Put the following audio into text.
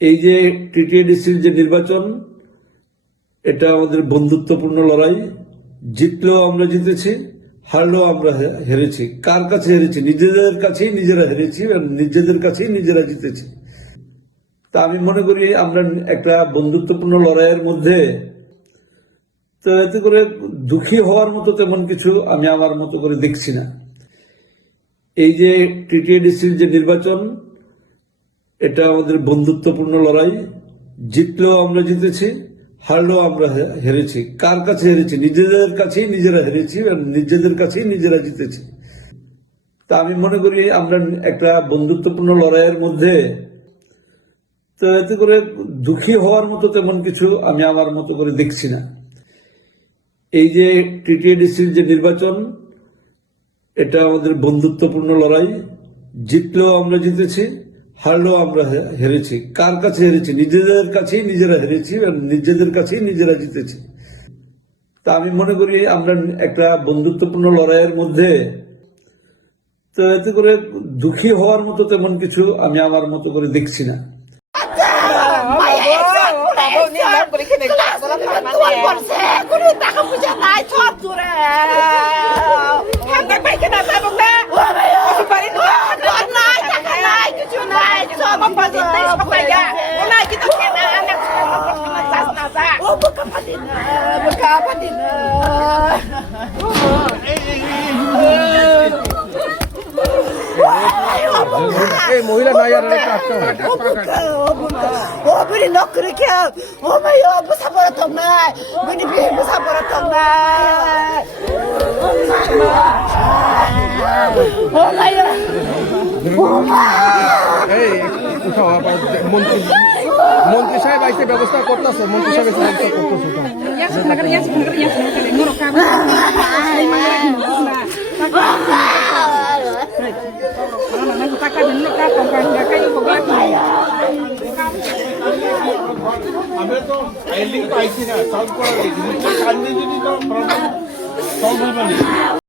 এই যে টিটিএডিসির যে নির্বাচন, এটা আমাদের বন্ধুত্বপূর্ণ লড়াই। জিতলেও আমরা জিতেছি, হারলেও আমরা হেরেছি। কার কাছে হেরেছি? নিজেদের কাছেই নিজেরা হেরেছি, নিজেদের কাছেই নিজেরা জিতেছি। তা আমি মনে করি আমরা একটা বন্ধুত্বপূর্ণ লড়াইয়ের মধ্যে, তো এতে করে দুঃখী হওয়ার মতো তেমন কিছু আমি আমার মতো করে দেখছি না। এই যে টিটিএডিসির যে নির্বাচন, এটা আমাদের বন্ধুত্বপূর্ণ লড়াই। জিতলেও আমরা জিতেছি, হারলেও আমরা হেরেছি। কার কাছে হেরেছি? নিজেদের কাছেই নিজেরা হেরেছি, নিজেদের কাছেই নিজেরা জিতেছি। তা আমি মনে করি আমরা একটা বন্ধুত্বপূর্ণ লড়াইয়ের মধ্যে, তো এতে করে দুঃখী হওয়ার মতো তেমন কিছু আমি আমার মতো করে দেখছি না। এই যে টিটিএডিসির যে নির্বাচন, এটা আমাদের বন্ধুত্বপূর্ণ লড়াই। জিতলেও আমরা জিতেছি, হারলেও আমরা হেরেছি। কার কাছে হেরেছি? নিজেদের কাছেই নিজেরা হেরেছি, নিজেদের কাছেই নিজেরা জিতেছি। তা আমি মনে করি আমরা একটা বন্ধুত্বপূর্ণ লড়াইয়ের মধ্যে, তো এতে করে দুঃখী হওয়ার মতো তেমন কিছু আমি আমার মতো করে দেখছি না। এই মহিলা নাই আর beri nok kerja, my yo besar berat tomai, beri besar berat tomai. My yo, এই উঠাও আবার মন্ত্রী সাহেব আইতে ব্যবস্থা করতেছে, মন্ত্রী সাহেব ব্যবস্থা আমি তো এলিং পাইছি না সলভ করা গেছি কান্দি যদি তো প্রবলেম সলভ হবে না।